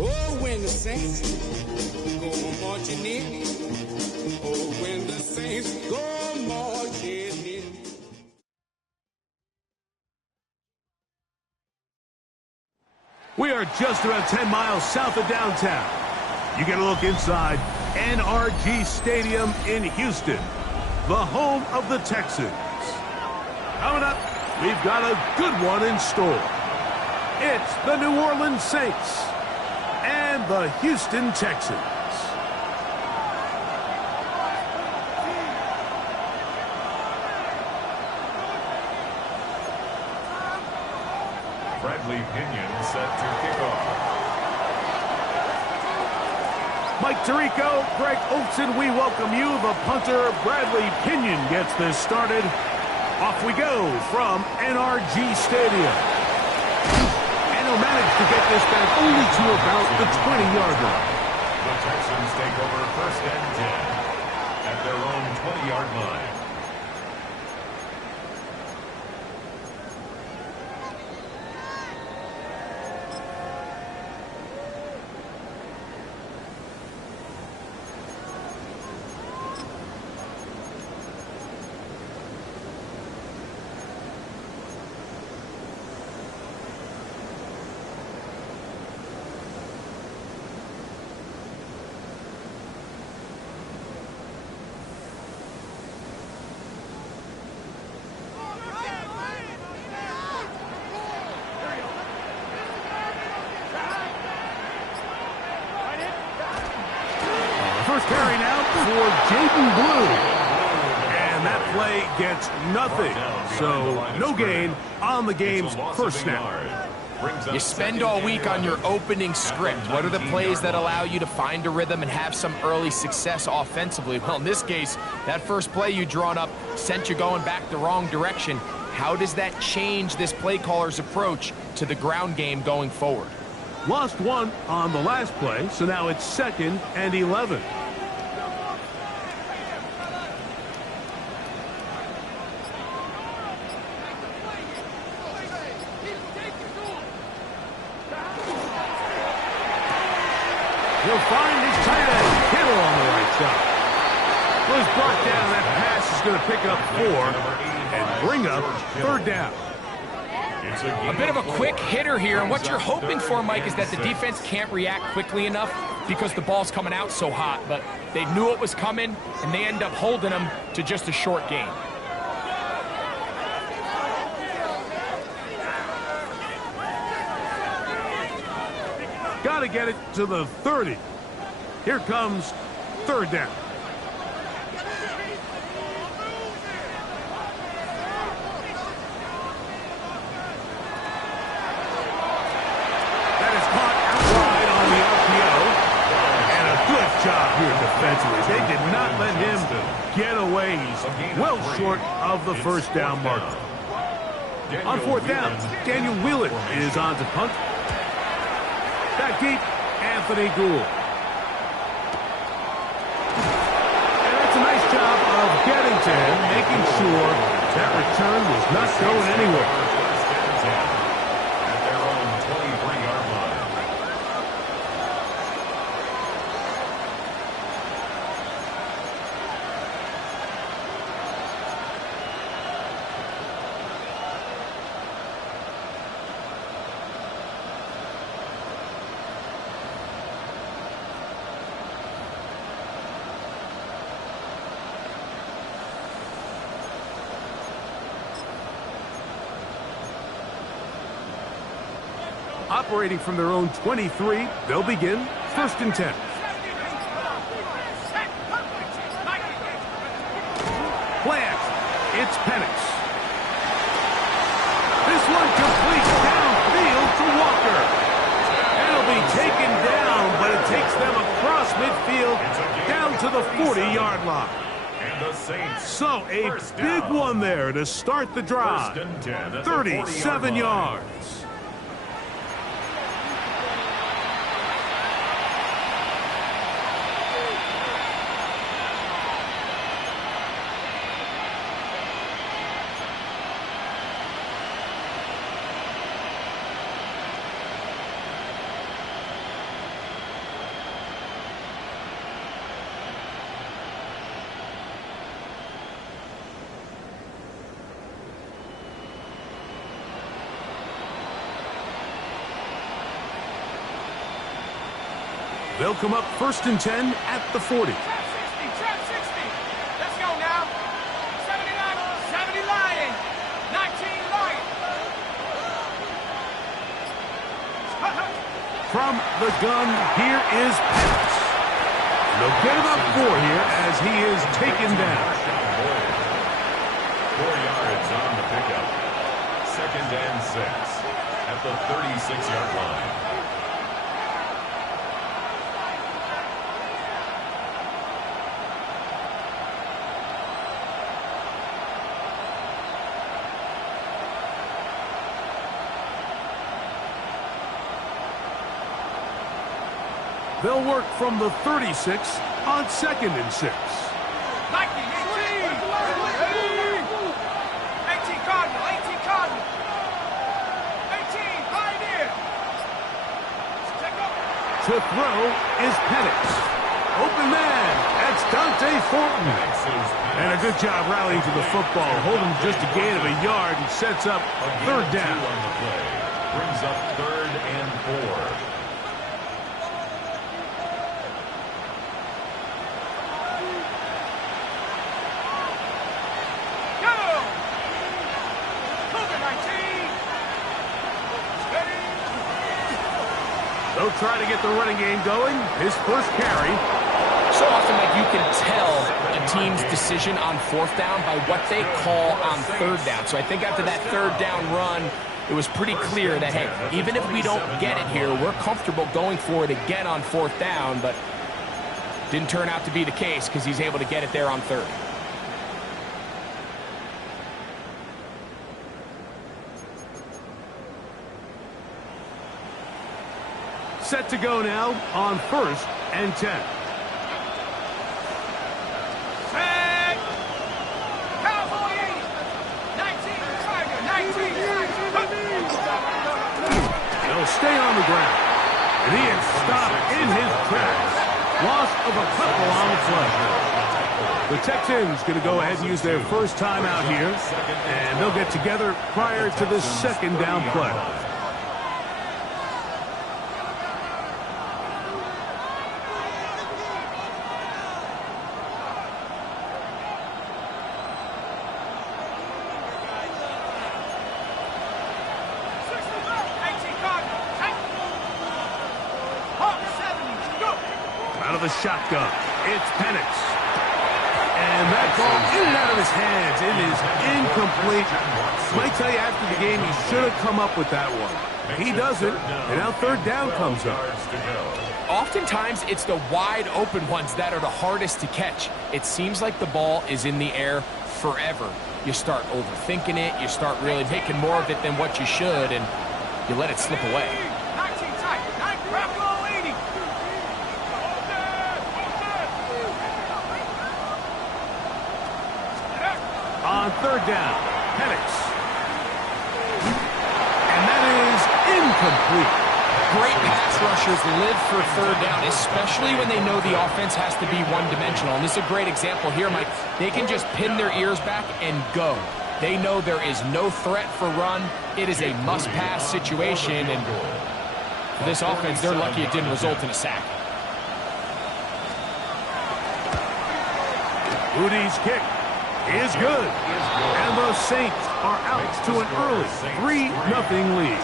Oh, when the saints go marching in. Oh, when the saints go marching in. We are just about 10 miles south of downtown. You get a look inside NRG Stadium in Houston, the home of the Texans. Coming up, we've got a good one in store. It's the New Orleans Saints and the Houston Texans. Bradley Pinion set to kick off. Mike Tirico, Greg Olson, we welcome you. The punter, Bradley Pinion, gets this started. Off we go from NRG Stadium. And he'll manage to get this back only to about the 20-yard line. The Texans take over 1st and 10 at their own 20-yard line. Carry now for Jaden Blue. And that play gets nothing. So no gain on the game's first snap. You spend all week on your opening script. What are the plays that allow you to find a rhythm and have some early success offensively? Well, in this case, that first play you drawn up sent you going back the wrong direction. How does that change this play caller's approach to the ground game going forward? Lost one on the last play, so now it's 2nd and 11. He'll find his tight end, Kittle on the right side. Was brought down. That pass is going to pick up 4 and bring up 3rd down. A bit of a quick hitter here, and what you're hoping for, Mike, is that the defense can't react quickly enough because the ball's coming out so hot, but they knew it was coming, and they end up holding them to just a short gain. Got to get it to the 30. Here comes third down. That is caught outside on the RPO. And a good job here defensively. They did not let him get away. He's well short of the first down marker. On fourth down, Daniel Wheeler is on to punt. Back deep, Anthony Gould. And that's a nice job of getting to him, making sure that return was not going anywhere. At their own 23-yard line. Operating from their own 23, they'll begin first and 10. Plant. It's Penix. This one complete downfield to Walker. It'll be taken down, but it takes them across midfield down to the 40-yard line. And the Saints. So a big one there to start the drive. 37 yards. They'll come up first and 10 at the 40. Trap 60. Let's go now. 79, 70 Lion. 19 Lion. From the gun, here is Penix. They'll get him up 4 here as he is taken down. 4 yards on the pickup. Second and 6 at the 36-yard line. They'll work from the 36 on second and 6. Nike, 18. 18 Cardinal. 18 Pioneer. Check up. To throw is Penix. Open man. That's Dante Thornton. And a good job rallying to the football. Holding just a gain of a yard and sets up third down. On the play. Brings up third and 4. They'll try to get the running game going. His first carry. So often, like, you can tell a team's decision on fourth down by what they call on third down. So I think after that third down run, it was pretty clear that, hey, even if we don't get it here, we're comfortable going for it again on fourth down, but didn't turn out to be the case because he's able to get it there on third. Set to go now on first and 10. Tag. Cowboy 80. 19 Tiger. 19 Tiger. They'll stay on the ground. And he is stopped in his tracks. Loss of a couple on the play. The Texans going to go ahead and use their first time out here. And they'll get together prior to the second down play. Out of the shotgun, it's Penix. And that ball in and out of his hands. It is incomplete. Might tell you after the game he should have come up with that one. He doesn't, and now third down comes up. Oftentimes, it's the wide open ones that are the hardest to catch. It seems like the ball is in the air forever. You start overthinking it. You start really making more of it than what you should, and you let it slip away. 19 tight. 9 Bravo 80. On third down, Penix. And that is incomplete. Great pass rushers live for third down, especially when they know the offense has to be one-dimensional. And this is a great example here, Mike. They can just pin their ears back and go. They know there is no threat for run. It is a must-pass situation, and for this offense, they're lucky it didn't result in a sack. Udy's kick is good. And the Saints are out to an early 3-0 lead.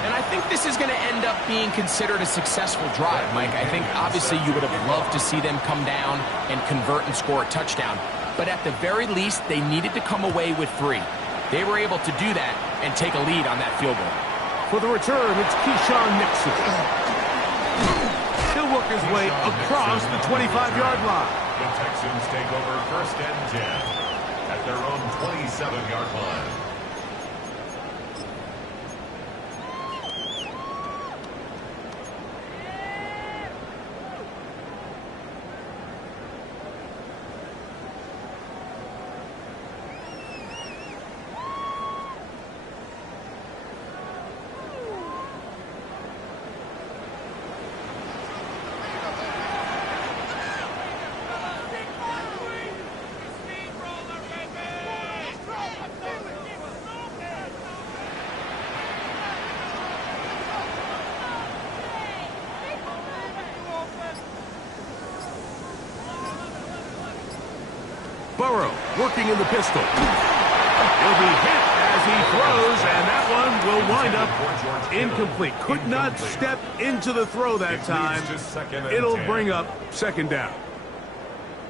And I think this is going to end up being considered a successful drive, Mike. I think obviously you would have loved to see them come down and convert and score a touchdown. But at the very least, they needed to come away with 3. They were able to do that and take a lead on that field goal. For the return, it's Keyshawn Nixon. He'll work his way across the 25-yard line. The Texans take over first and 10 at their own 27-yard line. Burrow working in the pistol. He'll be hit as he throws, and that one will wind up incomplete. Could not step into the throw that time. It'll bring up second down.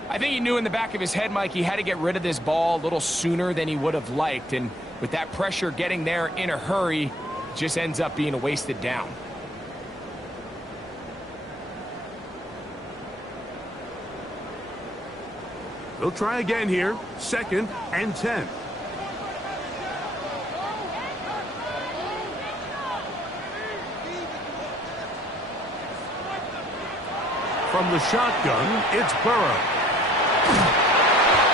I think he knew in the back of his head, Mike, he had to get rid of this ball a little sooner than he would have liked. And with that pressure getting there in a hurry, it just ends up being a wasted down. They'll try again here. 2nd and 10. From the shotgun, it's Burrow.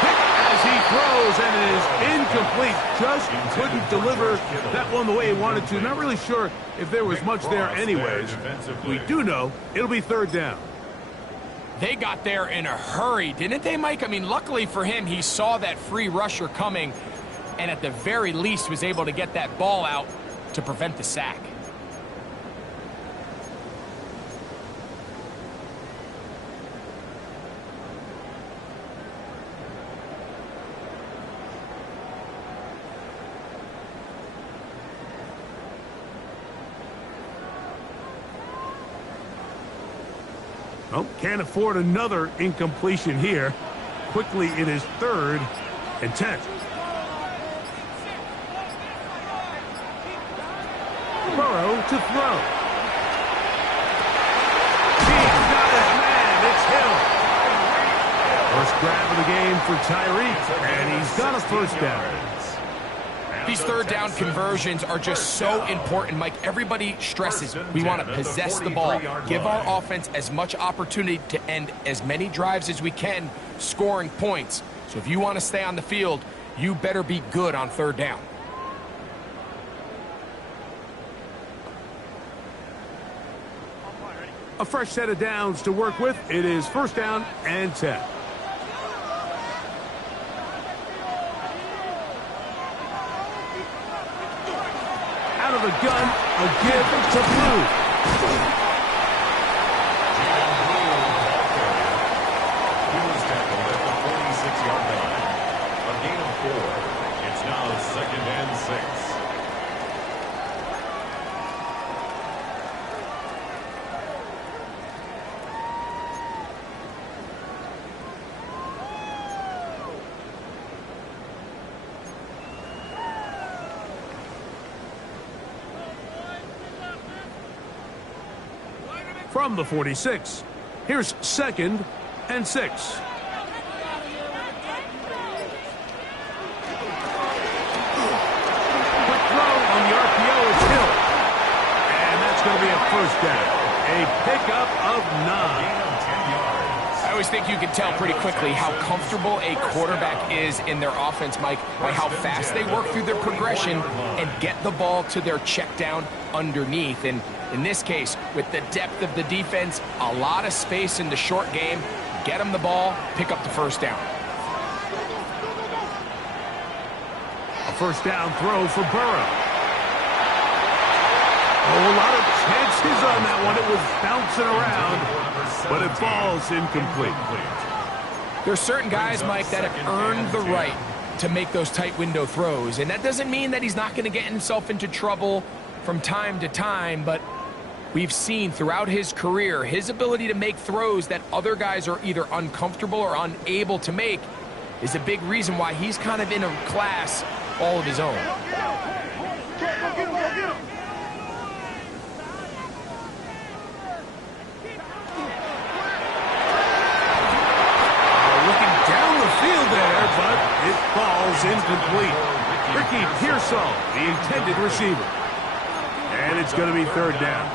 Hit as he throws, and it is incomplete. Just couldn't deliver that one the way he wanted to. Not really sure if there was much there anyways. We do know it'll be third down. They got there in a hurry, didn't they, Mike? I mean, luckily for him, he saw that free rusher coming and at the very least was able to get that ball out to prevent the sack. Well, can't afford another incompletion here. Quickly, it is 3rd and 10. Burrow to throw. He's got his man. It's Hill. First grab of the game for Tyreek, and he's got a first down. These third down conversions are just so important, Mike. Everybody stresses we want to possess the ball, give our offense as much opportunity to end as many drives as we can, scoring points. So if you want to stay on the field, you better be good on third down. A fresh set of downs to work with. It is 1st down and 10. Out of the gun, a give to Blue. He was tackled at the 46-yard line. A gain of 4. It's now 2nd and 6. from the 46. Here's 2nd and 6. On the RPO, it's Hill. And that's going to be a first down. A pickup of 9. I always think you can tell pretty quickly how comfortable a quarterback is in their offense, Mike, by how fast they work through their progression and get the ball to their check down underneath. And in this case, with the depth of the defense, a lot of space in the short game, get them the ball, pick up the first down. A first down throw for Burrow. Oh, a lot of chances on that one. It was bouncing around, but it falls incomplete. There's certain guys, Mike, that have earned the right to make those tight window throws, and that doesn't mean that he's not going to get himself into trouble from time to time, but we've seen throughout his career his ability to make throws that other guys are either uncomfortable or unable to make is a big reason why he's kind of in a class all of his own. But it falls incomplete. Ricky Pearsall, the intended receiver. And it's going to be 3rd down.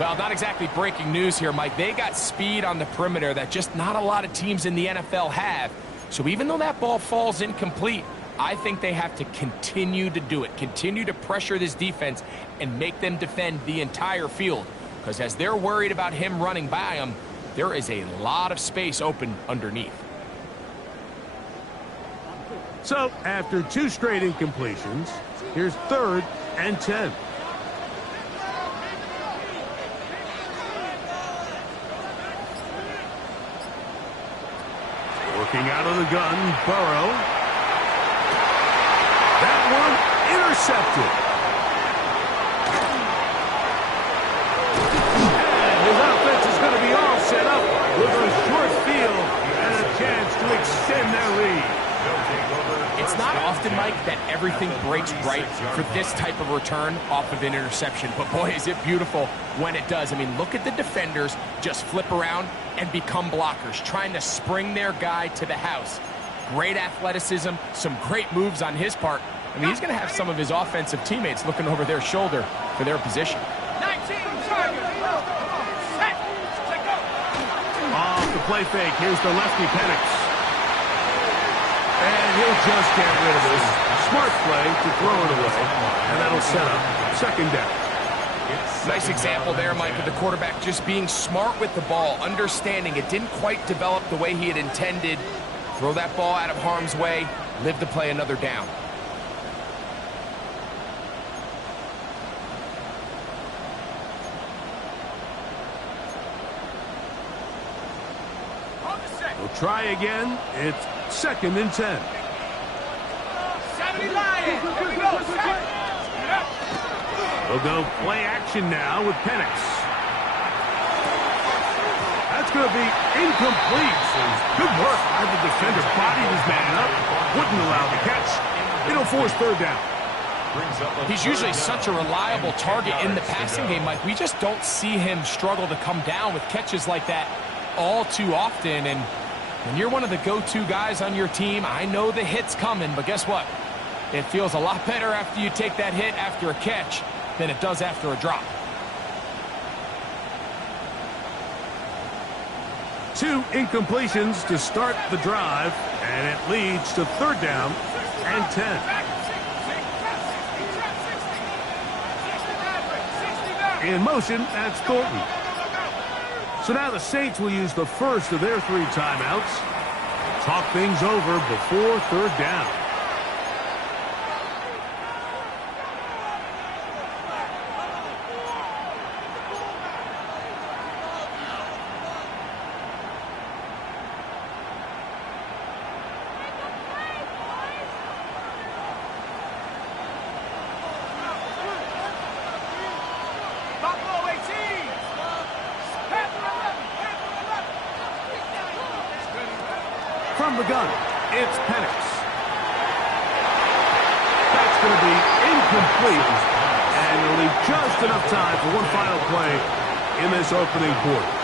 Well, not exactly breaking news here, Mike. They got speed on the perimeter that just not a lot of teams in the NFL have. So even though that ball falls incomplete, I think they have to continue to do it. Continue to pressure this defense and make them defend the entire field. Because as they're worried about him running by them, there is a lot of space open underneath. So, after 2 straight incompletions, here's 3rd and 10. Working out of the gun, Burrow. That one intercepted. And his offense is going to be all set up with a short field and a chance to extend their lead. It's not often, Mike, that everything breaks right for this type of return off of an interception. But, boy, is it beautiful when it does. I mean, look at the defenders just flip around and become blockers, trying to spring their guy to the house. Great athleticism, some great moves on his part. I mean, he's going to have some of his offensive teammates looking over their shoulder for their position. 19 target. Set. Go. Off the play fake. Here's the lefty Penix. And he'll just get rid of this. Smart play to throw it away. And that'll set up 2nd down. Nice example there, Mike, of the quarterback just being smart with the ball, understanding it didn't quite develop the way he had intended. Throw that ball out of harm's way, live to play another down. We'll try again. It's 2nd and 10. 70 Lions. Here we go. Set. We'll go play action now with Penix. That's going to be incomplete. Good work by the defender. Bodied his man up. Wouldn't allow the catch. It'll force 3rd down. He's usually such a reliable target in the passing game, Mike. We just don't see him struggle to come down with catches like that all too often. And when you're one of the go-to guys on your team, I know the hit's coming, but guess what? It feels a lot better after you take that hit after a catch than it does after a drop. 2 incompletions to start the drive, and it leads to 3rd down and 10. In motion, that's Thornton. So now the Saints will use the first of their 3 timeouts. Talk things over before 3rd down. From the gun, it's Penix. That's going to be incomplete. And it'll leave just enough time for one final play in this opening quarter.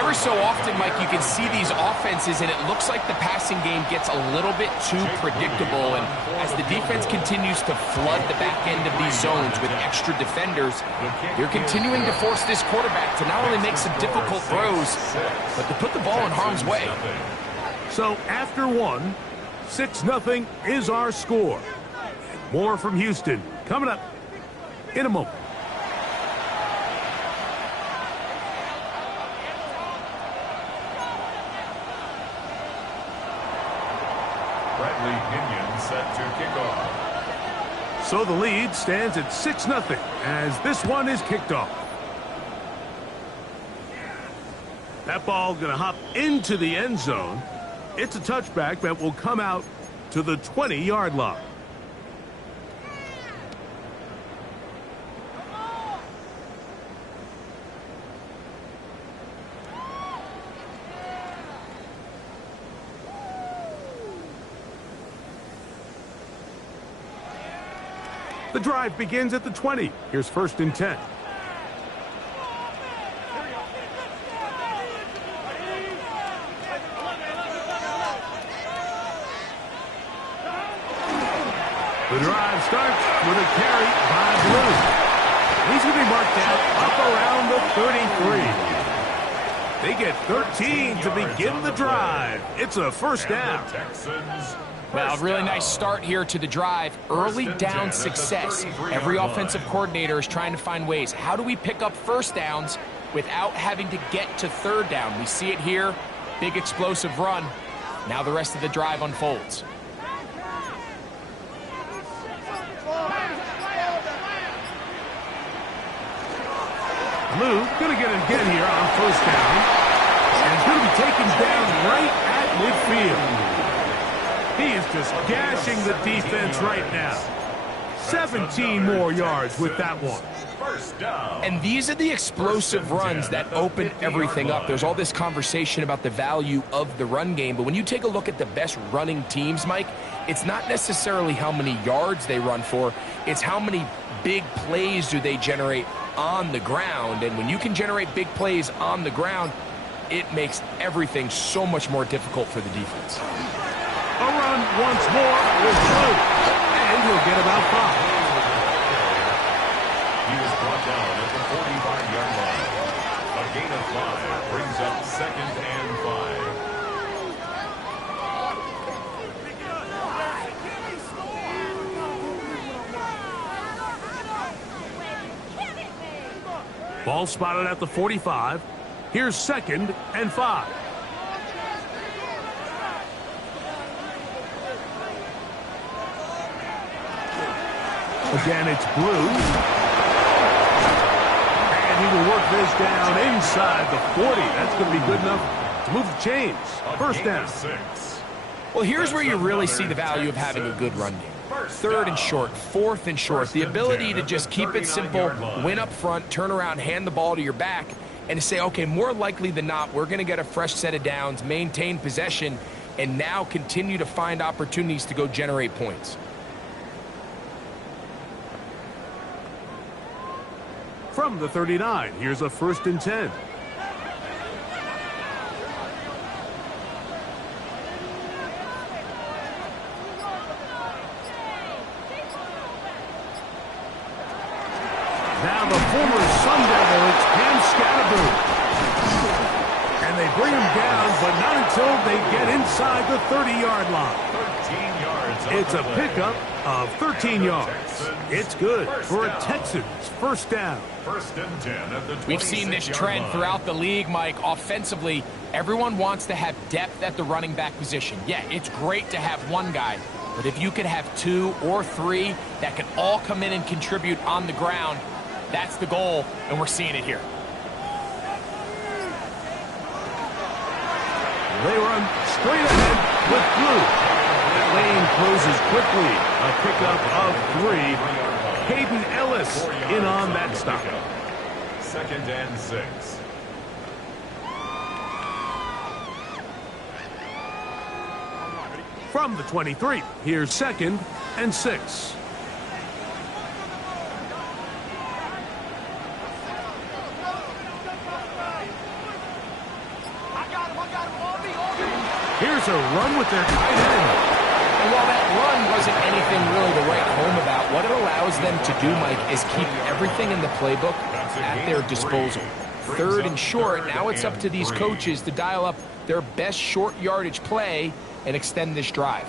Every so often, Mike, you can see these offenses, and it looks like the passing game gets a little bit too predictable. And as the defense continues to flood the back end of these zones with extra defenders, you're continuing to force this quarterback to not only make some difficult throws, but to put the ball in harm's way. So after one, 6-0 is our score. More from Houston coming up in a moment. Set to kick off. So the lead stands at 6-0 as this one is kicked off. That ball going to hop into the end zone. It's a touchback that will come out to the 20-yard line. The drive begins at the 20. Here's 1st and 10. The drive starts with a carry by Blue. He's going to be marked down up around the 33. They get 13 to begin the drive. It's a first down. Well, a really nice start here to the drive. Early down success. Every offensive coordinator is trying to find ways. How do we pick up first downs without having to get to third down? We see it here. Big explosive run. Now the rest of the drive unfolds. Blue going to get it again here on first down. And it's going to be taken down right at midfield. He is just gashing the defense right now. 17 more yards with that one. First down. And these are the explosive runs that open everything up. There's all this conversation about the value of the run game, but when you take a look at the best running teams, Mike, it's not necessarily how many yards they run for, it's how many big plays do they generate on the ground. And when you can generate big plays on the ground, it makes everything so much more difficult for the defense. A run once more with Blue, and he'll get about 5. He was brought down at the 45-yard line. A gain of 5 brings up 2nd and 5. Ball spotted at the 45. Here's 2nd and 5. Again, it's Blue. And he will work this down inside the 40. That's going to be good enough to move the chains. First down. 6. Well, here's where you really see the value of having a good run game. 3rd and short, 4th and short. The ability to just keep it simple, win up front, turn around, hand the ball to your back, and to say, okay, more likely than not, we're going to get a fresh set of downs, maintain possession, and now continue to find opportunities to go generate points. From the 39, here's a 1st and 10. Now the former Sun Devil, it's Cskills. And they bring him down, but not until they get inside the 30-yard line. 13 yards. It's a pickup of 13 yards. It's good for a Texans first down. 1st and 10 at the 26-yard line. We've seen this trend throughout the league, Mike. Offensively, everyone wants to have depth at the running back position. Yeah, it's great to have one guy, but if you could have 2 or 3 that can all come in and contribute on the ground, that's the goal, and we're seeing it here. They run straight ahead with Blue. That lane closes quickly. A pickup of 3. Hayden Ellis in on that stop. 2nd and 6. From the 23, here's 2nd and 6. Here's a run with their tight end. And while that run wasn't anything really to write home about, what it allows them to do, Mike, is keep everything in the playbook at their disposal. 3rd and short, now it's up to these coaches to dial up their best short yardage play and extend this drive.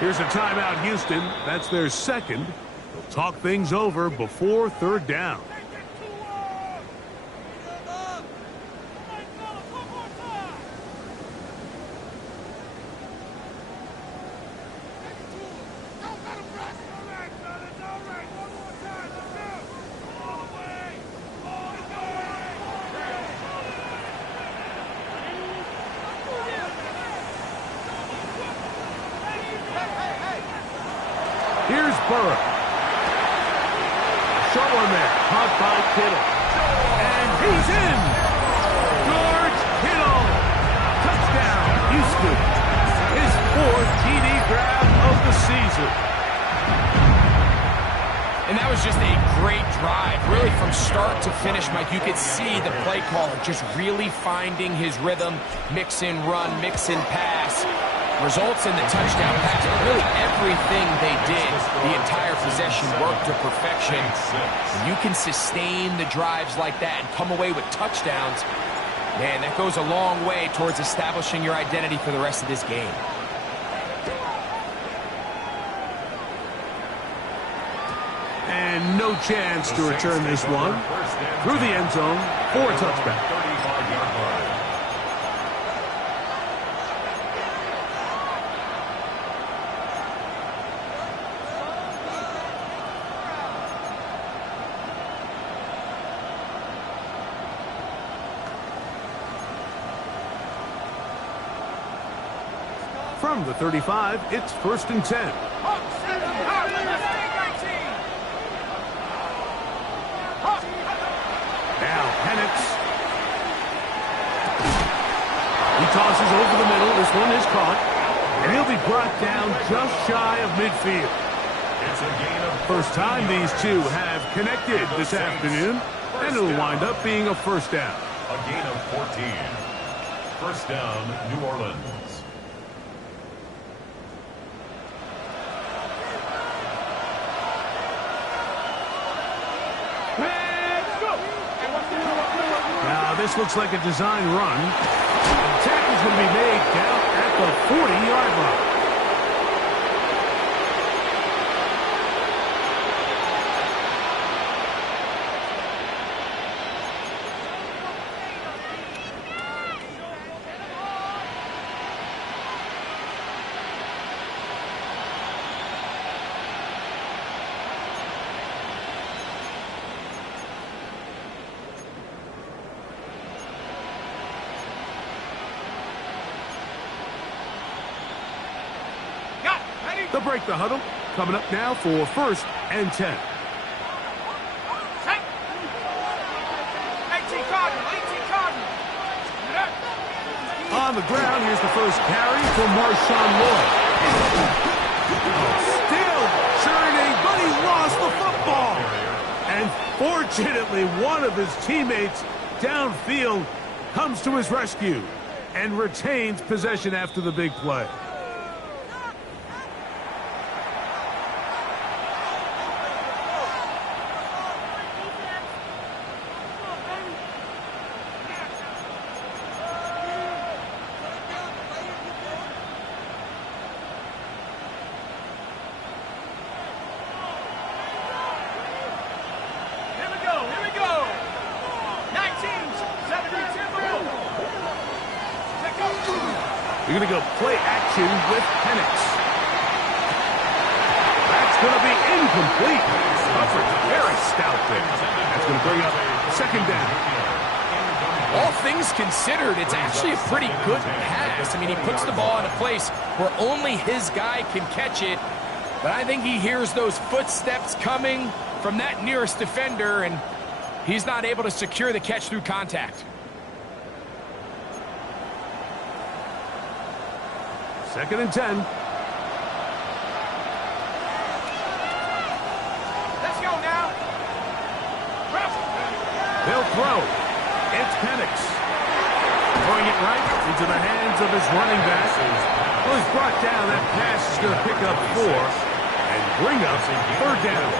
Here's a timeout, Houston. That's their 2nd. They'll talk things over before 3rd down. Here's Burrow. Short one there. Caught by Kittle. And he's in. George Kittle. Touchdown, Houston. His 4th TD grab of the season. And that was just a great drive. Really, from start to finish, Mike, you could see the play caller just really finding his rhythm. Mix in run, mix in pass. Results in the touchdown pass. Really everything they did, the entire possession worked to perfection. When you can sustain the drives like that and come away with touchdowns, man, that goes a long way towards establishing your identity for the rest of this game. And no chance to return this one. Through the end zone for a touchback. 35-yard line. From the 35, it's 1st and 10. Now Penix. He tosses over the middle. This one is caught. And he'll be brought down just shy of midfield. It's a gain of First time these two have connected this afternoon. And it'll wind up being a 1st down. a gain of 14. First down, New Orleans. Now, this looks like a design run. The tackle's going to be made down at the 40-yard line. They'll break the huddle. Coming up now for 1st and 10. 18 Cardinal. On the ground, here's the first carry for Marshawn Lloyd. Still churning, but he lost the football. And fortunately, one of his teammates downfield comes to his rescue and retains possession after the big play. You're going to go play action with Penix. That's going to be incomplete. Coverage very stout there. That's going to bring up 2nd down. All things considered, it's actually a pretty good pass. I mean, he puts the ball in a place where only his guy can catch it. But I think he hears those footsteps coming from that nearest defender, and He's not able to secure the catch through contact. Second and 10. Let's go now. They'll throw. It's Penix. Throwing it right into the hands of his running back. Well, he's brought down. That pass is going to pick up 4 and bring up third down.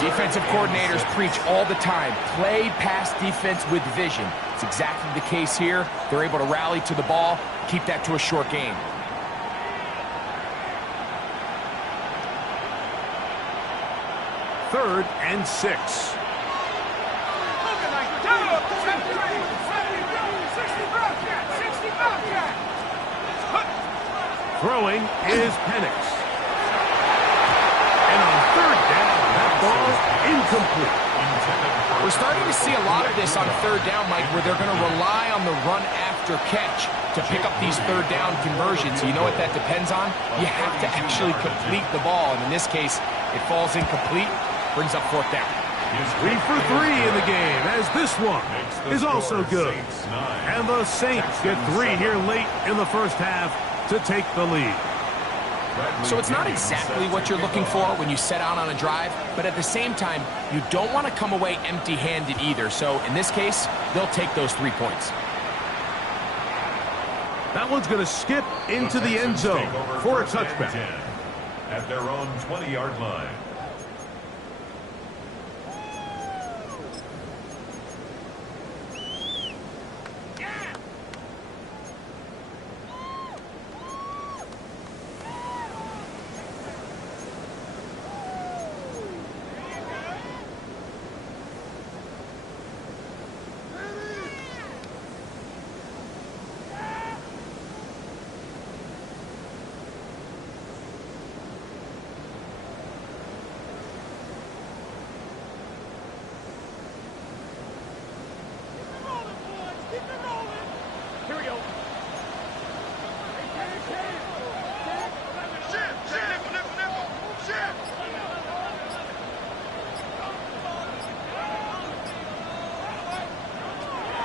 Defensive coordinators preach all the time, play pass defense with vision. It's exactly the case here. They're able to rally to the ball, keep that to a short game. Third and 6. Throwing is Penix. And on third down, that ball incomplete. We're starting to see a lot of this on third down, Mike, where they're going to rely on the run after catch to pick up these third down conversions. You know what that depends on? You have to actually complete the ball. And in this case, it falls incomplete, brings up fourth down. 3 for 3 in the game, as this one is also good. And the Saints get 3 here late in the first half to take the lead. So it's not exactly what you're looking for when you set out on a drive, but at the same time, you don't want to come away empty-handed either. So in this case, they'll take those 3 points. That one's going to skip into the end zone for a touchback. At their own 20-yard line.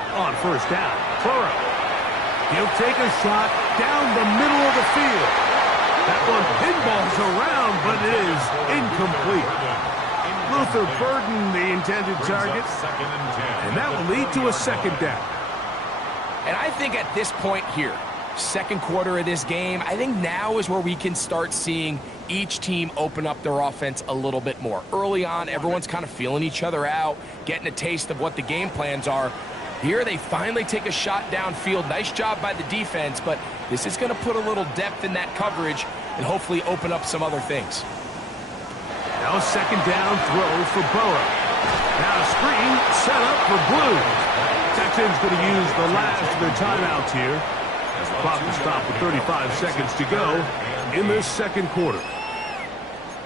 On first down, Burrow. He'll take a shot down the middle of the field. That one pinballs around, but it is incomplete. Luther Burden, the intended target, and that will lead to a second down. And I think at this point here, second quarter of this game, I think now is where we can start seeing each team open up their offense a little bit more. Early on, everyone's kind of feeling each other out, getting a taste of what the game plans are. Here they finally take a shot downfield. Nice job by the defense, but this is going to put a little depth in that coverage and hopefully open up some other things. Now a second down throw for Burrow. Now a screen set up for Blues. Texans going to use the last of their timeouts here. Clock will stop with 35 seconds to go in this second quarter.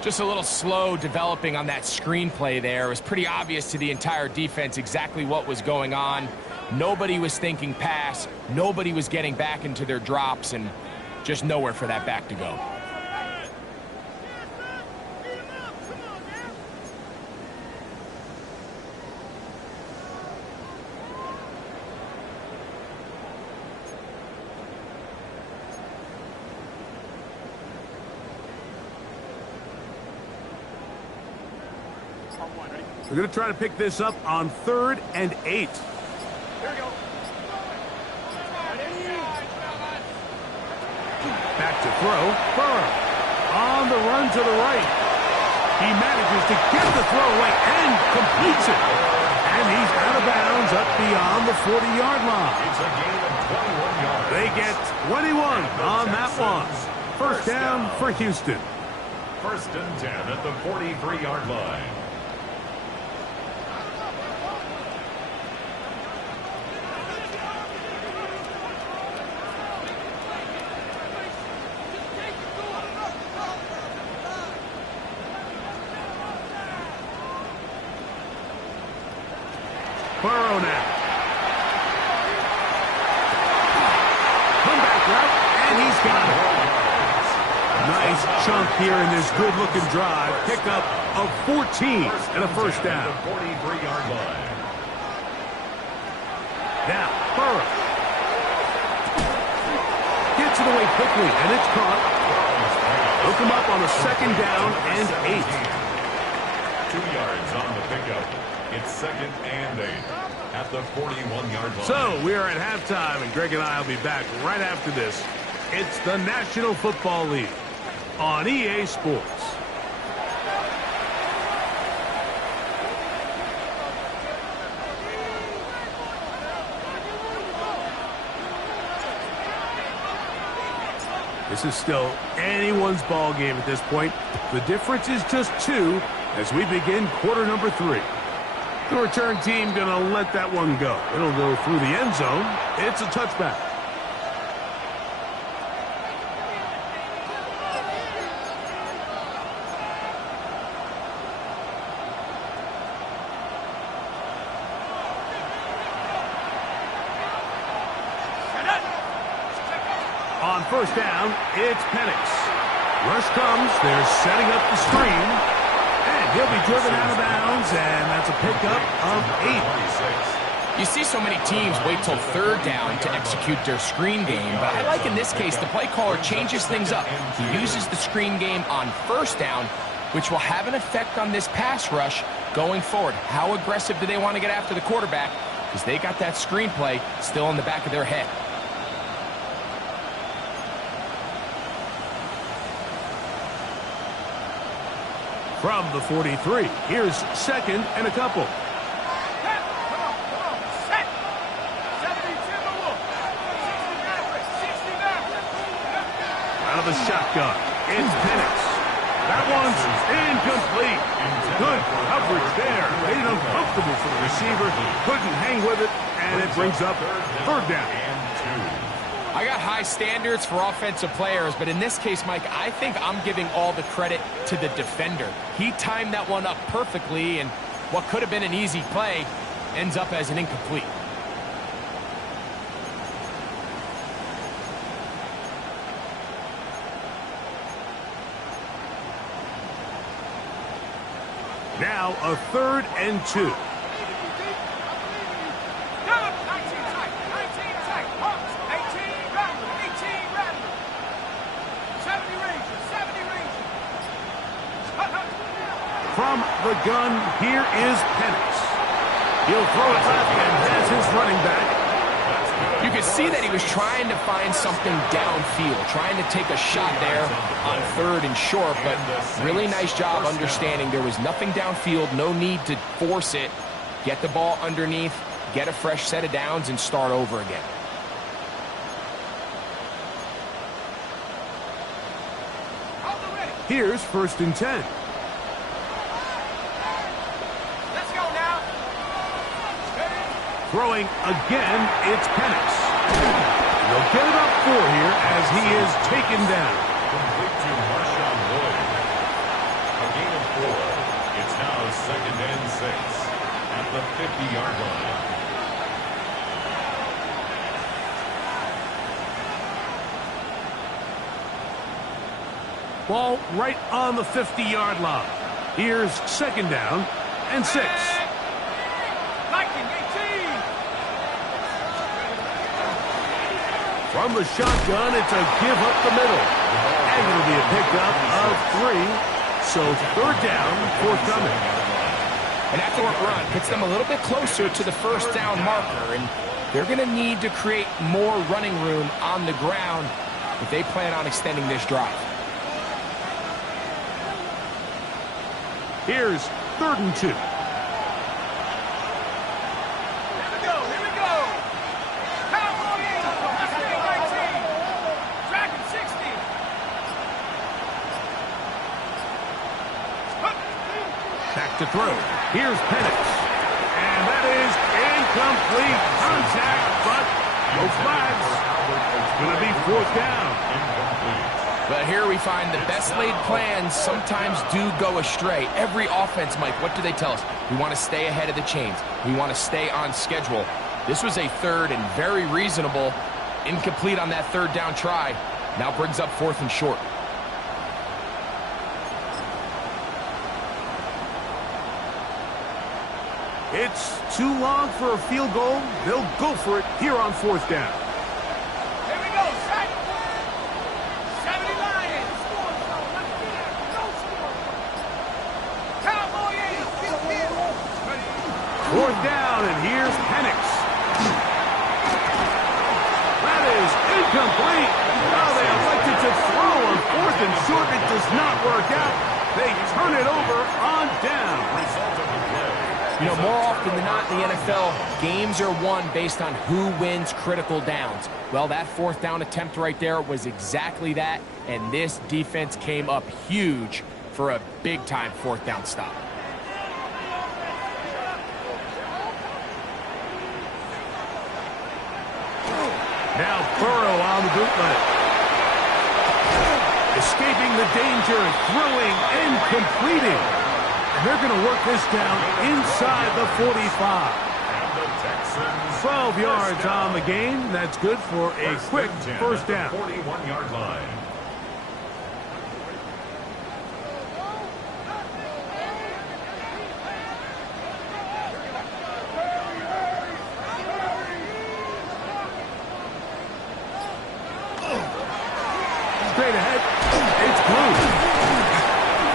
Just a little slow developing on that screenplay there. It was pretty obvious to the entire defense exactly what was going on. Nobody was thinking pass. Nobody was getting back into their drops, and just nowhere for that back to go. We're going to try to pick this up on 3rd and 8. Here we go. Back to throw. Burrow on the run to the right. He manages to get the throw away and completes it. And he's out of bounds up beyond the 40-yard line. It's a gain of 21 yards. They get 21 on that one. First down for Houston. 1st and 10 at the 43-yard line. Burrow now. Comeback route, and he's got it. Nice chunk here in this good-looking drive. Pickup of 14 and a first down. 43-yard line. Now, Burrow. Gets it away quickly, and it's caught. Hook him up on a second down and 8. 2 yards on the pickup. It's second and 8 at the 41-yard line. So we are at halftime, and Greg and I will be back right after this. It's the National Football League on EA Sports. This is still anyone's ball game at this point. The difference is just 2 as we begin quarter number 3. The return team going to let that one go. It'll go through the end zone. It's a touchback. On first down, it's Penix. Rush comes. They're setting up the screen. And he'll be driven out of bounds, and that's a pickup of 8. You see so many teams wait till third down to execute their screen game, but I like in this case the play caller changes things up. He uses the screen game on first down, which will have an effect on this pass rush going forward. How aggressive do they want to get after the quarterback? Because they got that screen play still in the back of their head. From the 43, here's second and a couple. Out of the shotgun, it's Penix. That one's incomplete. Good coverage there. Made it uncomfortable for the receiver. Couldn't hang with it, and it brings up third down. I got high standards for offensive players, but in this case, Mike, I think I'm giving all the credit to the defender. He timed that one up perfectly, and what could have been an easy play ends up as an incomplete. Now a third and 2. From the gun, here is Penix. He'll throw it left and has his running back. You could see that he was trying to find something downfield, trying to take a shot there on third and short, but really nice job understanding there was nothing downfield, no need to force it. Get the ball underneath, get a fresh set of downs, and start over again. Here's first and 10. Throwing again, it's Penix. They'll get it up 4 here as he is taken down. Complete to Marshawn Lloyd. A gain of 4. It's now second and 6 at the 50-yard line. Ball right on the 50-yard line. Here's second down and 6. From the shotgun, it's a give up the middle. And it'll be a pickup of 3. So third down, forthcoming. An excellent run puts them a little bit closer to the first down marker, and they're going to need to create more running room on the ground if they plan on extending this drive. Here's third and 2. Back to throw. Here's Penix. And that is incomplete. Contact, but no flags. It's going to be fourth down. But here we find the best laid plans sometimes do go astray. Every offense, Mike, what do they tell us? We want to stay ahead of the chains. We want to stay on schedule. This was a third and very reasonable. Incomplete on that third down try. Now brings up fourth and short. It's too long for a field goal. They'll go for it here on 4th down. Here we go, set. 70 Lions. Score zone. Let's get it. No score. Cowboy 8. 4th down, and here's Penix. That is incomplete. Now they elected to throw on 4th and short. It does not work out. They turn it over on down. Result of the play. You know, more often than not in the NFL, games are won based on who wins critical downs. Well, that 4th down attempt right there was exactly that, and this defense came up huge for a big-time 4th down stop. Now Burrow on the bootleg. Escaping the danger, throwing and completing. And they're going to work this down inside the 45. And the Texans 12 yards on the game. That's good for a quick first down. 41-yard line. Straight ahead. It's Blue.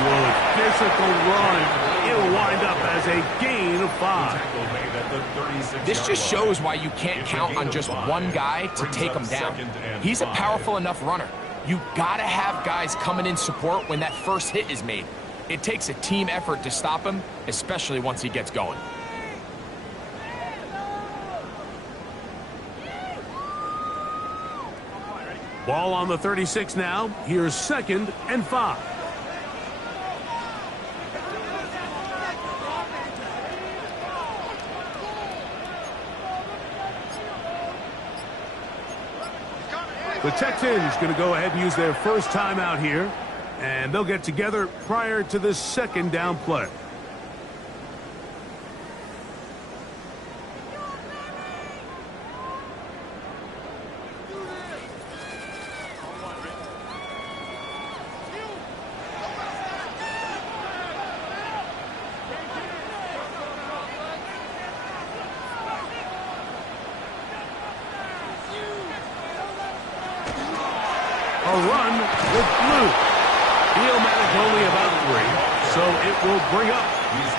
Well, a physical run. It'll wind up as a gain of 5. This just shows why you can't count on just one guy to take him down. He's a powerful enough runner. You gotta have guys coming in support when that first hit is made. It takes a team effort to stop him, especially once he gets going. Ball on the 36 now. Here's 2nd and 5. The Texans going to go ahead and use their first timeout here, and they'll get together prior to the 2nd down play. A run with Blue. He'll manage only about 3, so it will bring up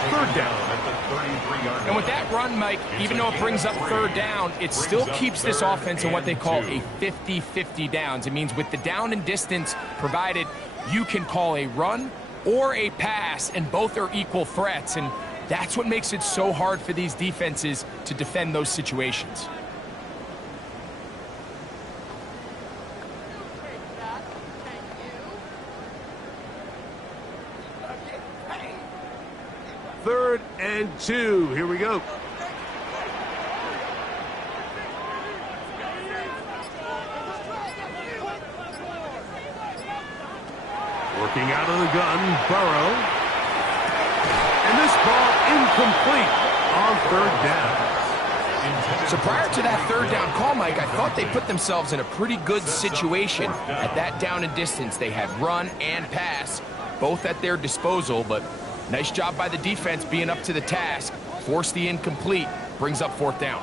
3rd down. At the 33-yard line. And with that run, Mike, even though it brings up 3rd down, it still keeps this offense in what they call a 50-50 downs. It means with the down and distance provided, you can call a run or a pass, and both are equal threats. And that's what makes it so hard for these defenses to defend those situations. Third and 2. Here we go. Working out of the gun, Burrow. And this ball incomplete on 3rd down. So prior to that 3rd down call, Mike, I thought they put themselves in a pretty good situation. At that down and distance, they had run and pass, both at their disposal, but nice job by the defense being up to the task. Force the incomplete, brings up 4th down.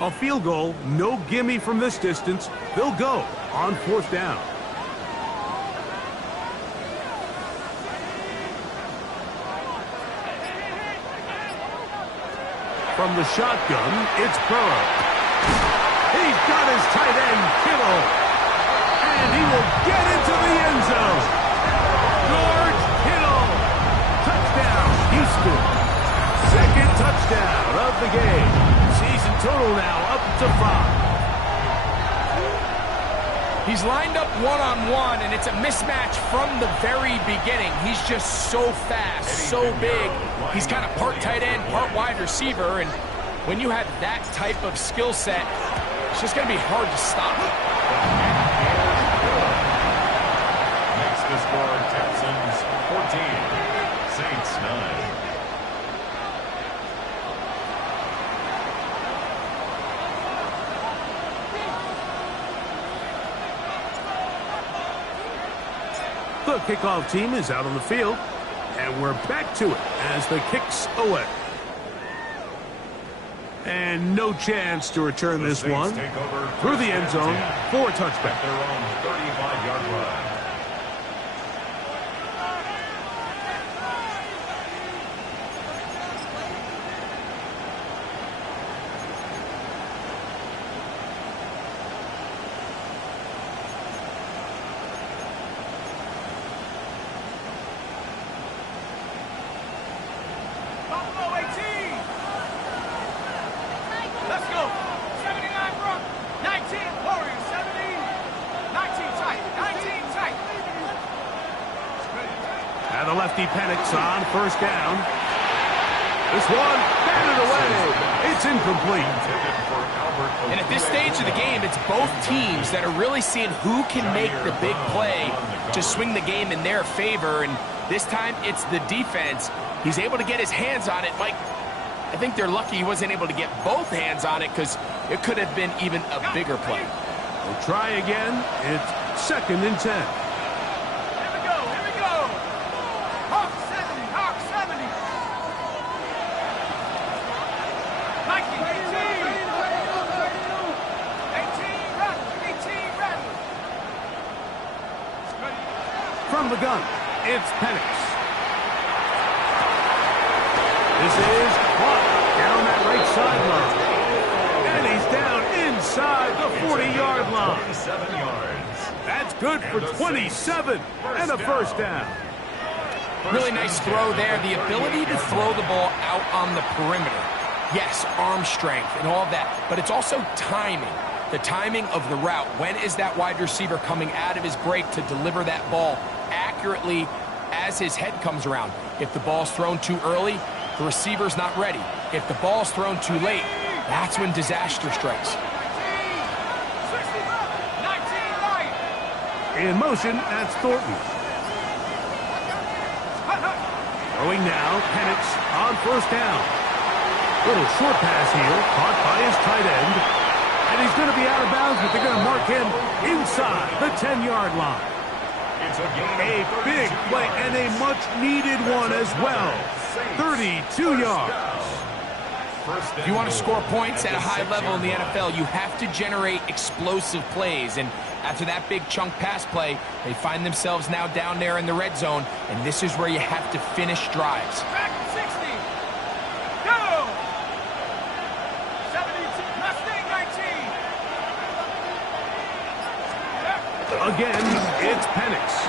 A field goal, no gimme from this distance. They'll go on 4th down. From the shotgun, it's Burrow. He's got his tight end, Kittle. And he will get into the end zone. George Kittle. Touchdown, Houston. 2nd touchdown of the game. Season total now up to 5. He's lined up one-on-one, and it's a mismatch from the very beginning. He's just so fast, so big. He's kind of part tight end, part wide receiver, and when you have that type of skill set, it's just going to be hard to stop. Makes the score Texans 14, Saints 9. The kickoff team is out on the field, and we're back to it as the kick's away. And no chance to return this one through the end zone for a touchback. Their own 35-yard line. Buffalo 18. Let's go. 79 Brook. 19 Warriors. 70. 19 tight. 19 tight. And the lefty Penix on first down. This one batted away. It's incomplete. And at this stage of the game, it's both teams that are really seeing who can make the big play to swing the game in their favor. And this time, it's the defense. He's able to get his hands on it. Mike, I think they're lucky he wasn't able to get both hands on it because it could have been even a bigger play. We'll try again. It's 2nd and 10. Here we go. Here we go. Hawk 70. Hawk 70. Nike 18. 18 Rattlers. 18 Rattlers. From the gun, it's Penix. This is caught down that right sideline. And he's down inside the 40-yard line. 27 yards. That's good for 27 and a first down. Really nice throw there. The ability to throw the ball out on the perimeter. Yes, arm strength and all that, but it's also timing. The timing of the route. When is that wide receiver coming out of his break to deliver that ball accurately as his head comes around? If the ball's thrown too early, the receiver's not ready. If the ball's thrown too late, that's when disaster strikes. 19 right. In motion, that's Thornton. Throwing now, Penix on first down. Little short pass here, caught by his tight end. And he's going to be out of bounds, but they're going to mark him inside the 10-yard line. It's A big play and a much-needed one as well. 32 yards. If you want to score points at a high level in the NFL, you have to generate explosive plays. And after that big chunk pass play, they find themselves now down there in the red zone. And this is where you have to finish drives. Back 60. Go. 72. Mustang 19. Again, it's Penix.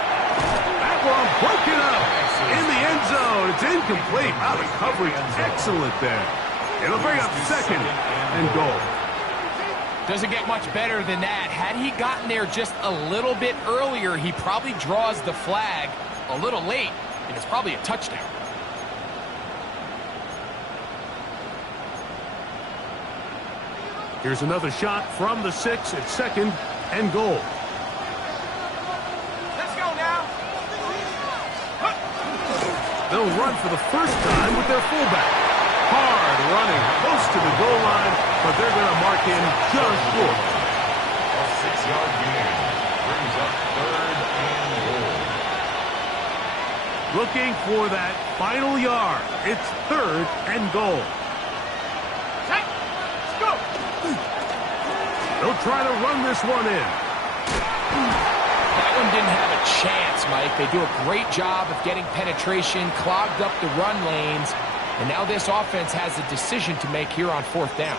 That one broken up in the end zone. It's incomplete. Wow, the coverage excellent there. It'll bring up 2nd and goal. Doesn't get much better than that. Had he gotten there just a little bit earlier, he probably draws the flag a little late, and it's probably a touchdown. Here's another shot from the 6 at 2nd and goal. Let's go now. They'll run for the first time with their fullback. Hard running close to the goal line, but they're going to mark him just short. A 6-yard gain brings up 3rd and goal. Looking for that final yard. It's 3rd and goal. Tight. Let's go. They'll try to run this one in. That one didn't have a chance, Mike. They do a great job of getting penetration, clogged up the run lanes, and now this offense has a decision to make here on 4th down.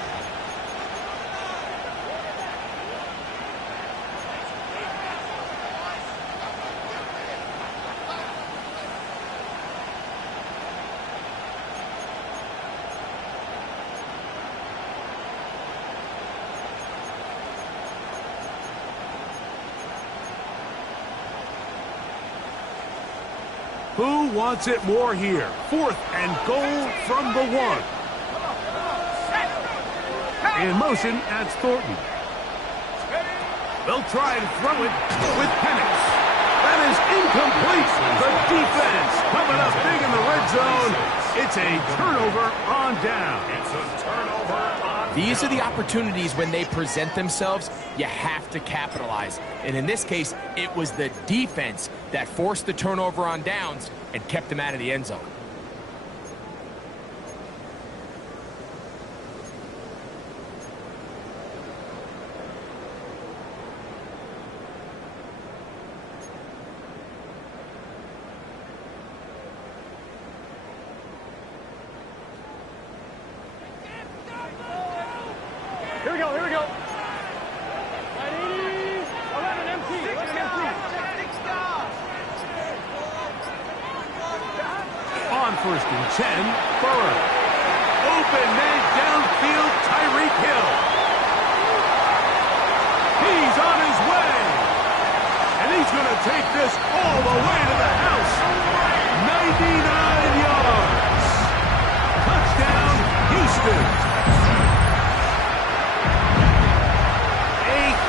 Who wants it more here? 4th and goal from the 1. In motion, that's Thornton. They'll try and throw it with Penix. That is incomplete. The defense coming up big in the red zone. It's a turnover on down. It's a turnover on These are the opportunities when they present themselves, you have to capitalize. And in this case, it was the defense that forced the turnover on downs and kept them out of the end zone. Here we go, here we go. 11 empty. On 1st and 10, Burrow. Open man downfield, Tyreek Hill. He's on his way. And he's going to take this all the way to the house. 99 yards. Touchdown, Houston.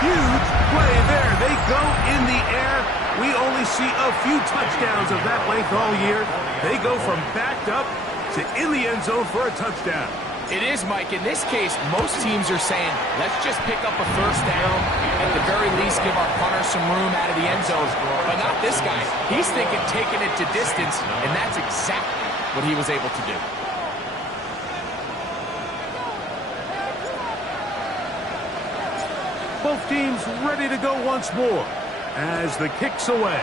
Huge play there. They go in the air. We only see a few touchdowns of that length all year. They go from backed up to in the end zone for a touchdown. It is, Mike. In this case, most teams are saying, let's just pick up a first down. At the very least, give our punter some room out of the end zone. But not this guy. He's thinking taking it to distance, and that's exactly what he was able to do. Both teams ready to go once more as the kick's away.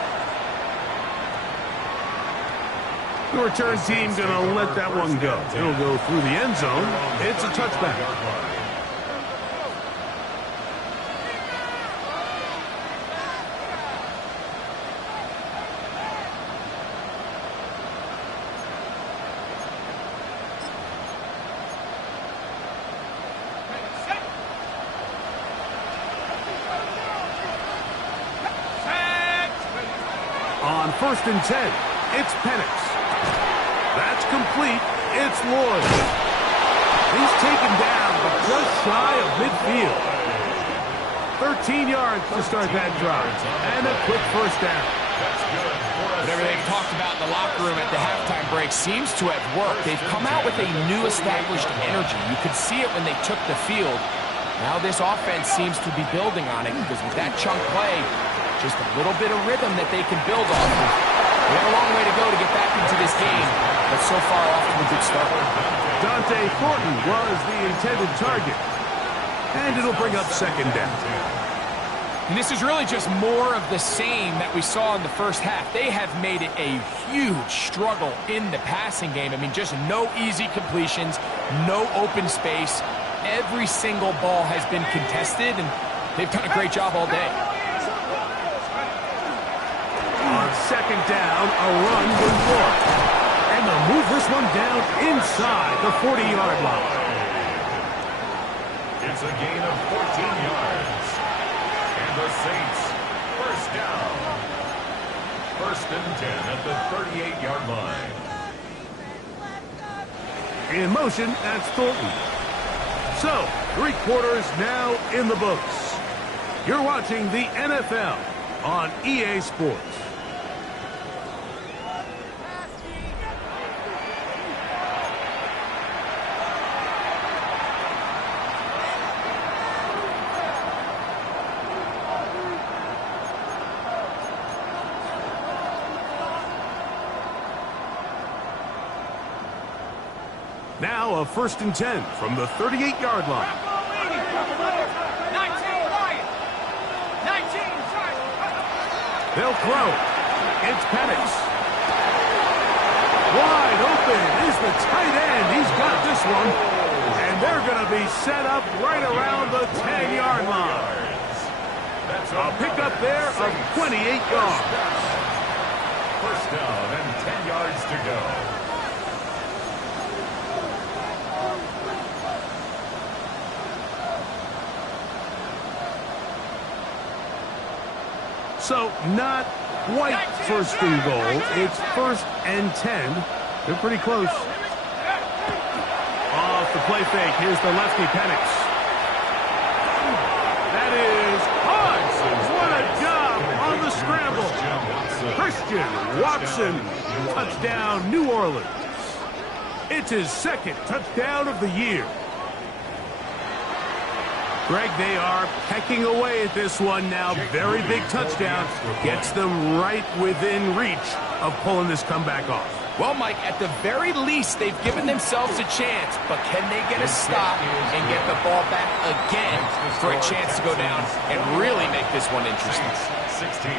The return team going to let that one go. It'll go through the end zone. It's a touchback. On 1st and 10, it's Penix. That's complete. It's Lloyd. He's taken down, but just shy of midfield. 13 yards to start that drive. And a quick first down. Whatever they've talked about in the locker room at the halftime break seems to have worked. They've come out with a new established energy. You could see it when they took the field. Now this offense seems to be building on it because with that chunk play, just a little bit of rhythm that they can build off of. They have a long way to go to get back into this game, but so far off to a good start. Dante Thornton was the intended target. And it'll bring up second down. And this is really just more of the same that we saw in the first half. They have made it a huge struggle in the passing game. I mean, just no easy completions, no open space. Every single ball has been contested, and they've done a great job all day. On second down, a run will work. And they'll move this one down inside the 40-yard line. It's a gain of 14 yards. And the Saints, first down. 1st and 10 at the 38-yard line. In motion, that's Thornton. So, 3 quarters now in the books. You're watching the NFL on EA Sports. Now a 1st and 10 from the 38-yard line. 19 Lions. 19 They'll throw. It's Penix. Wide open is the tight end. He's got this one. And they're going to be set up right around the 10-yard line. A pickup there of 28 yards. First down and 10 yards to go. So not quite 1st and goal. It's 1st and 10. They're pretty close. Off the play fake. Here's the lefty Penix. That is Hodgson. What a job on the scramble. Christian Watson. Touchdown, New Orleans. It's his 2nd touchdown of the year. Greg, they are pecking away at this one now. Very big touchdown. Gets them right within reach of pulling this comeback off. Well, Mike, at the very least, they've given themselves a chance, but can they get a stop and get the ball back again for a chance to go down and really make this one interesting? 16.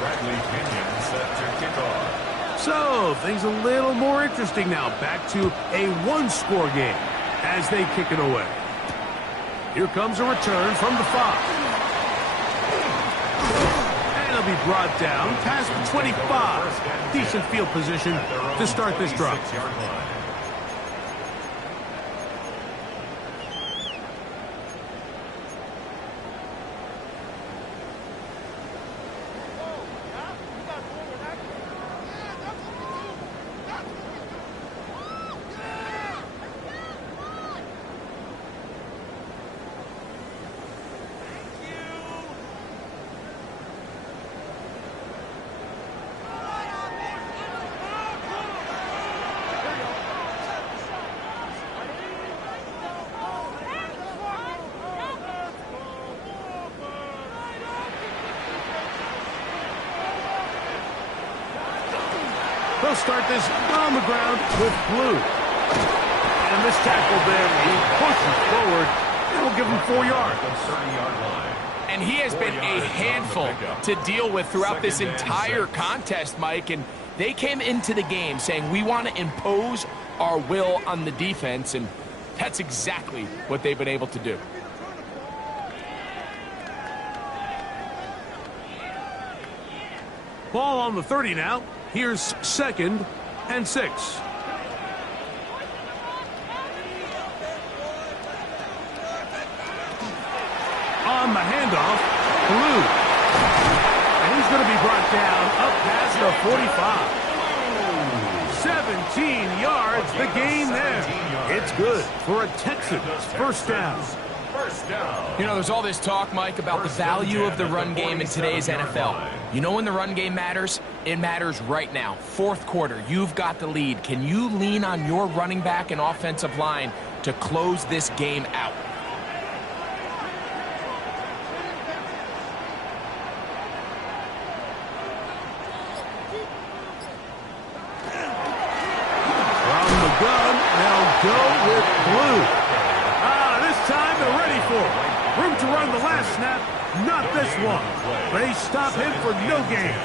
Bradley Pinion set to kick off. So, things a little more interesting now. Back to a one-score game as they kick it away. Here comes a return from the 5. And he'll be brought down past the 25. Decent field position to start this drive. They'll start this on the ground with Blue. And this tackle there, he pushes forward. It'll give him 4 yards. And he has been a handful to deal with throughout this entire contest, Mike. And they came into the game saying, we want to impose our will on the defense. And that's exactly what they've been able to do. Ball on the 30 now. Here's 2nd and 6. On the handoff, Blue. And he's going to be brought down up past the 45. 17 yards, the gain there. It's good for a Texans first down. You know, there's all this talk, Mike, about the value of the run game in today's NFL. You know when the run game matters? It matters right now. 4th quarter, you've got the lead. Can you lean on your running back and offensive line to close this game out? From the gun, they'll go with Blue. This time they're ready for it. Room to run the last snap, not this one. They stop him for no gain.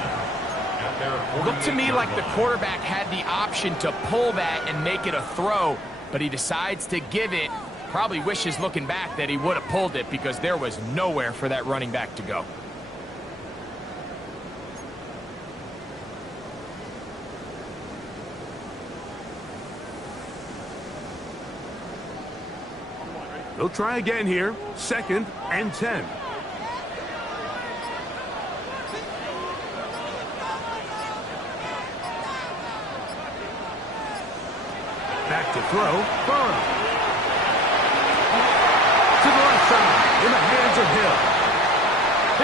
Looked to me like the quarterback had the option to pull that and make it a throw, but he decides to give it. Probably wishes looking back that he would have pulled it because there was nowhere for that running back to go. They'll try again here. 2nd and 10. Back to throw. Burrow. To the left side. In the hands of Hill.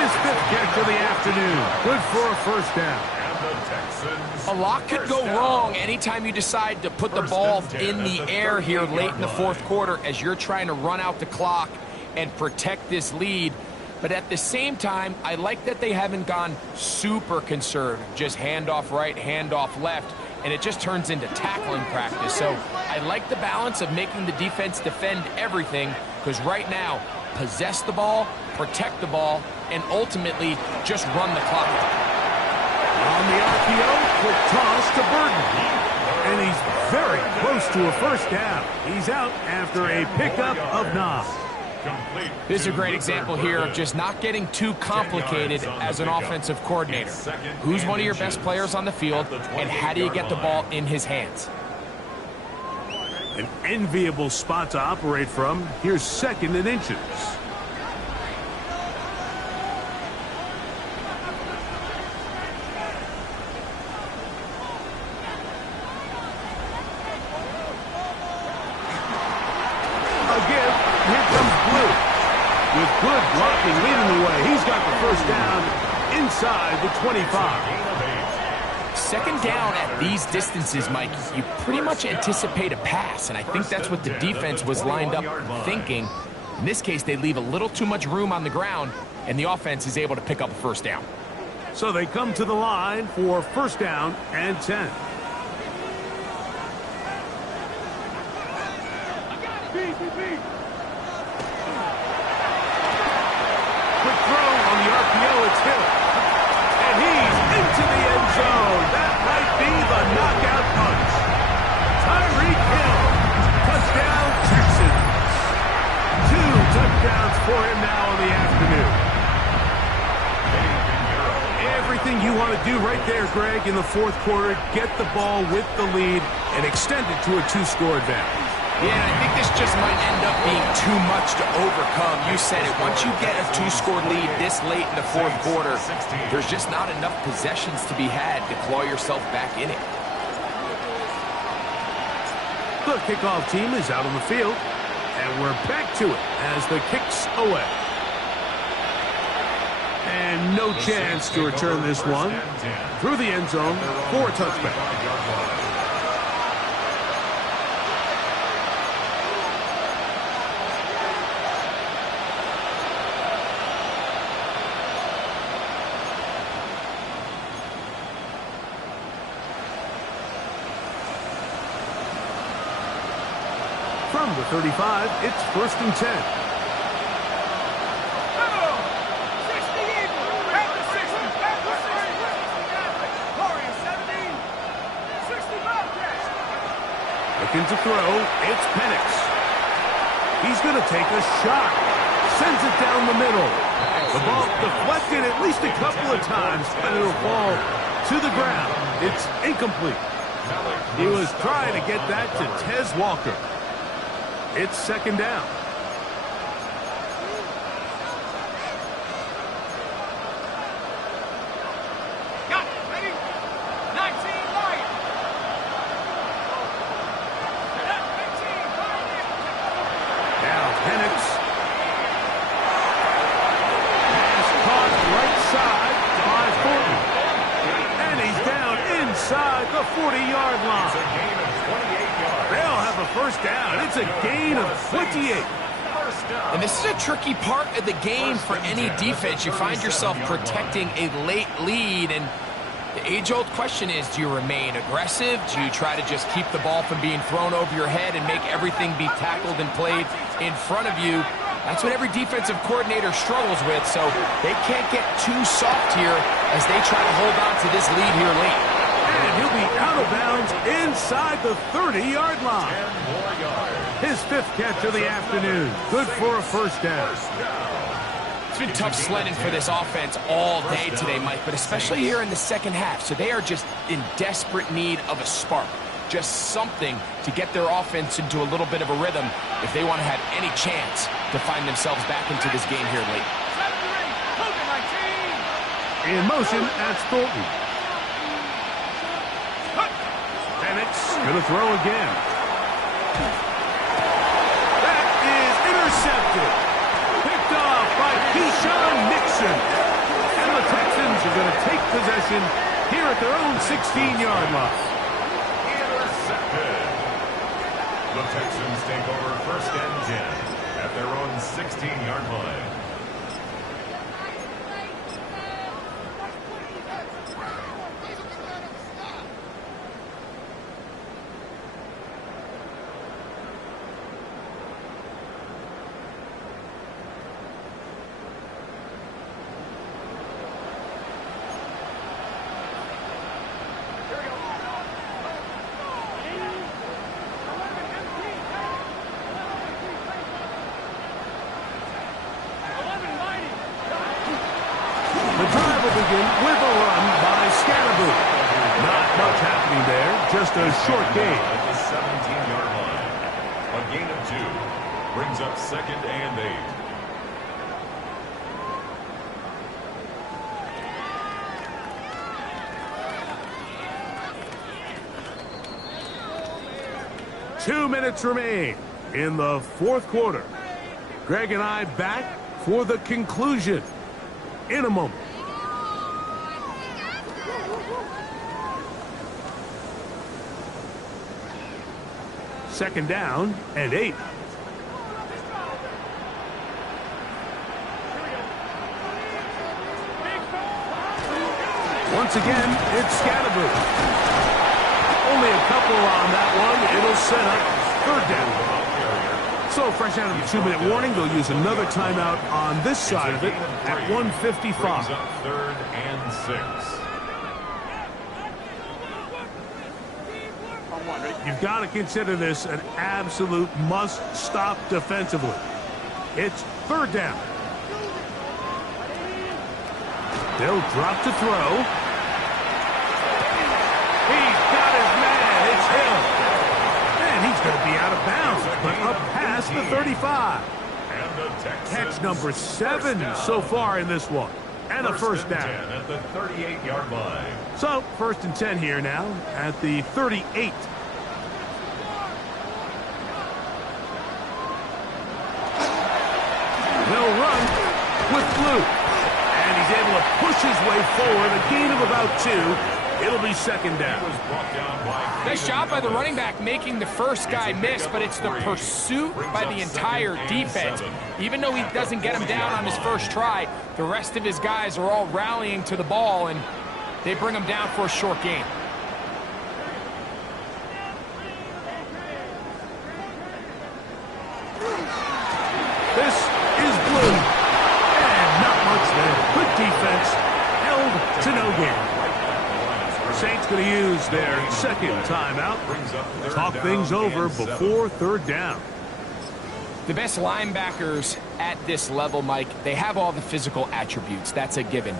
His 5th catch of the afternoon. Good for a first down. A lot could go wrong anytime you decide to put the ball in the air here late in the 4th quarter as you're trying to run out the clock and protect this lead. But at the same time, I like that they haven't gone super conservative. Just handoff right, handoff left, and it just turns into tackling practice. So I like the balance of making the defense defend everything because right now, possess the ball, protect the ball, and ultimately just run the clock out. On the RPO, quick toss to Burton. And he's very close to a first down. He's out after a pickup of 9. This is a great example here of just not getting too complicated as an offensive coordinator. Who's one of your best players on the field, and how do you get the ball in his hands? An enviable spot to operate from. Here's 2nd and inches. With good blocking leading the way. He's got the first down inside the 25. Second down at these distances, Mike, you pretty much anticipate a pass, and I think that's what the defense was lined up thinking. In this case, they leave a little too much room on the ground, and the offense is able to pick up a first down. So they come to the line for first down and 10. Quick throw on the RPO, it's Hill. And he's into the end zone. That might be the knockout punch. Tyreek Hill. Touchdown, Texans. 2 touchdowns for him now in the afternoon. Everything you want to do right there, Greg, in the fourth quarter, get the ball with the lead and extend it to a 2-score advantage. Yeah, I think this just might end up being too much to overcome. You said it. Once you get a 2-score lead this late in the fourth quarter, there's just not enough possessions to be had to claw yourself back in it. The kickoff team is out on the field, and we're back to it as the kick's away. And no chance to return this one through the end zone for a touchback. From the 35, it's first and 10. Looking to throw, it's Penix. He's going to take a shot. Sends it down the middle. The ball deflected at least a couple of times, but it'll fall to the ground. It's incomplete. He was trying to get that to Tez Walker. It's second down. Got it. Ready? 19 Lions. Now Penix. Pass caught right side by Thornton. And he's down inside the 40-yard line. It's a gain of 28 yards. They'll have a first down. It's a gain of 28. And this is a tricky part of the game for any defense. You find yourself protecting a late lead, and the age-old question is, do you remain aggressive? Do you try to just keep the ball from being thrown over your head and make everything be tackled and played in front of you? That's what every defensive coordinator struggles with, so they can't get too soft here as they try to hold on to this lead here late. And he'll be out of bounds inside the 30-yard line. 10 more yards. His 5th catch of the afternoon. Good for a first down. It's been tough sledding for this offense all day today, Mike, but especially here in the second half. So they are just in desperate need of a spark. Just something to get their offense into a little bit of a rhythm if they want to have any chance to find themselves back into this game here late. In motion, that's Thornton. Penix going to throw again. That is intercepted. Picked off by Keyshawn Nixon. And the Texans are going to take possession here at their own 16-yard line. Intercepted. The Texans take over first and 10 at their own 16-yard line. With a run by Scalaboo. Not much happening there, just a short gain. At the 17-yard line. A gain of 2 brings up second and 8. 2 minutes remain in the fourth quarter. Greg and I back for the conclusion in a moment. Second down and 8. Once again, it's Scatterboo. Only a couple on that one. It'll set up third down. So, fresh out of the 2-minute warning, they'll use another timeout on this side of it at 1:55. Third and 6. You've got to consider this an absolute must-stop defensively. It's third down. They'll drop to throw. He's got his man. It's him. And he's going to be out of bounds, but up past the 35. Catch number 7 so far in this one. And a first down. At the 38-yard line. So, first and 10 here now at the 38. They'll run with Blue. And he's able to push his way forward. A gain of about 2. It'll be second down. Nice job by the running back making the first guy miss, but it's the pursuit by the entire defense. Even though he doesn't get him down on his first try, the rest of his guys are all rallying to the ball, and they bring him down for a short gain. This is Blue. And not much there. Good defense. Held to no gain. Saints going to use their second timeout. Talk things over before third down. The best linebackers at this level, Mike, they have all the physical attributes. That's a given.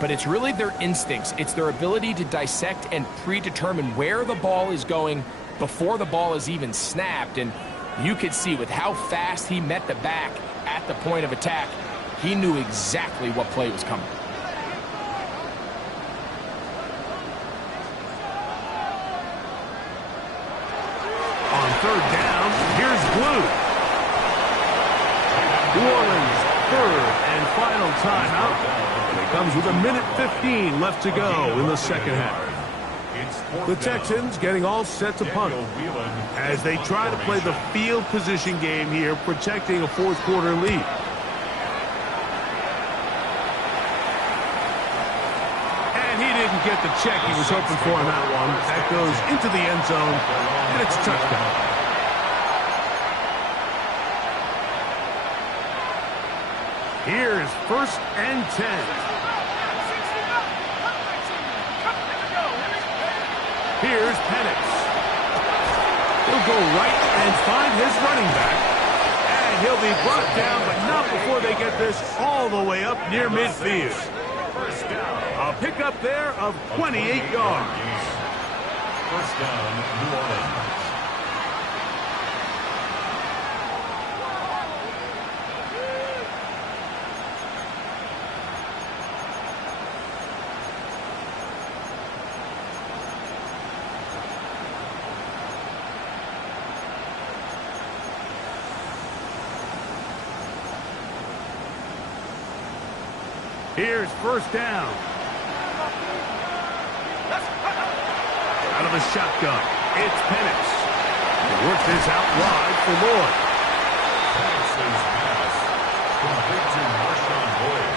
But it's really their instincts. It's their ability to dissect and predetermine where the ball is going before the ball is even snapped. And you could see with how fast he met the back at the point of attack, he knew exactly what play was coming. On third down, here's Blue. New Orleans, third and final timeout. And it comes with 1:15 left to go in the second half. The Texans getting all set to punt as they try to play the field position game here, protecting a fourth quarter lead. And he didn't get the check he was hoping for on that one. That goes into the end zone, and it's a touchdown. Here's first and 10. Here's Penix. He'll go right and find his running back. And he'll be brought down, but not before they get this all the way up near midfield. A pickup there of 28 yards. First down, New Orleans. Here's first down. Out of the shotgun, it's Penix. He worked this out wide for Lloyd. Penix's pass complete to Marshawn Boyd.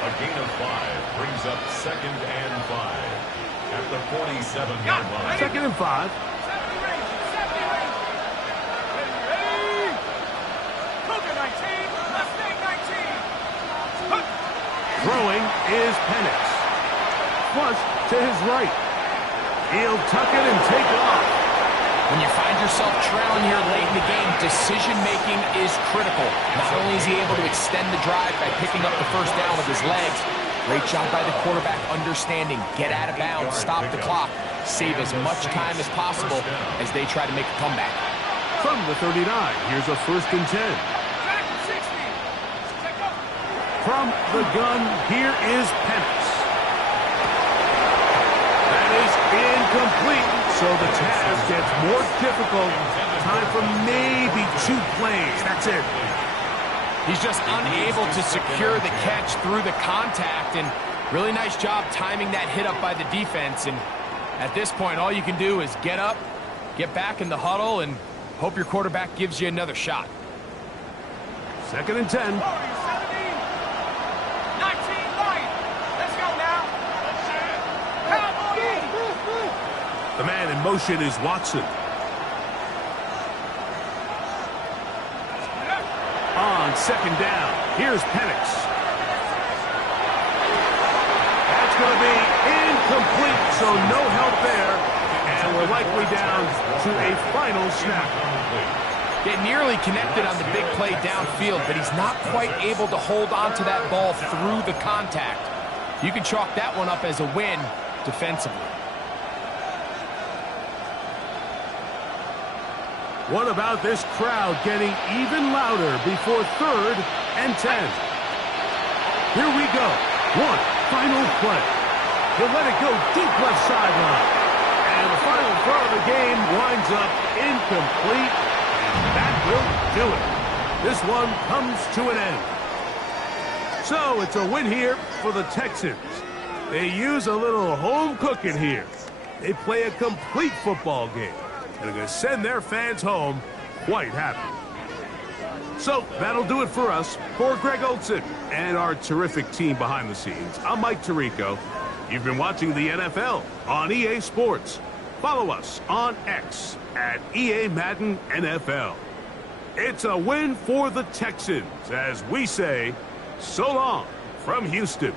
A gain of 5 brings up second and 5 at the 47-yard line. Second and 5. Throwing is Penix. Flush to his right. He'll tuck it and take off. When you find yourself trailing here late in the game, decision-making is critical. Not only is he able to extend the drive by picking up the first down with his legs, great job by the quarterback understanding, get out of bounds, stop the clock, save as much time as possible as they try to make a comeback. From the 39, here's a first and 10. From the gun, here is Penix. That is incomplete, so the task gets more difficult. Time for maybe 2 plays. That's it. He's just unable to secure the catch through the contact, and really nice job timing that hit up by the defense. And at this point, all you can do is get up Get back in the huddle and hope your quarterback gives you another shot. 2nd and 10. 19 Lions. Let's go now. Cowboys. The man in motion is Watson. On 2nd down, here's Penix. That's going to be incomplete, so no help there. And we're likely down to a final snap. They nearly connected on the big play downfield, but he's not quite able to hold on to that ball through the contact. You can chalk that one up as a win defensively. What about this crowd getting even louder before 3rd and 10? Here we go. One final play. He'll let it go deep left sideline. And the final throw of the game winds up incomplete. And that will do it. This one comes to an end. So it's a win here for the Texans. They use a little home cooking here. They play a complete football game. And they're going to send their fans home quite happy. So that'll do it for us. For Greg Olson and our terrific team behind the scenes, I'm Mike Tirico. You've been watching the NFL on EA Sports. Follow us on X at EA Madden NFL. It's a win for the Texans as we say so long from Houston.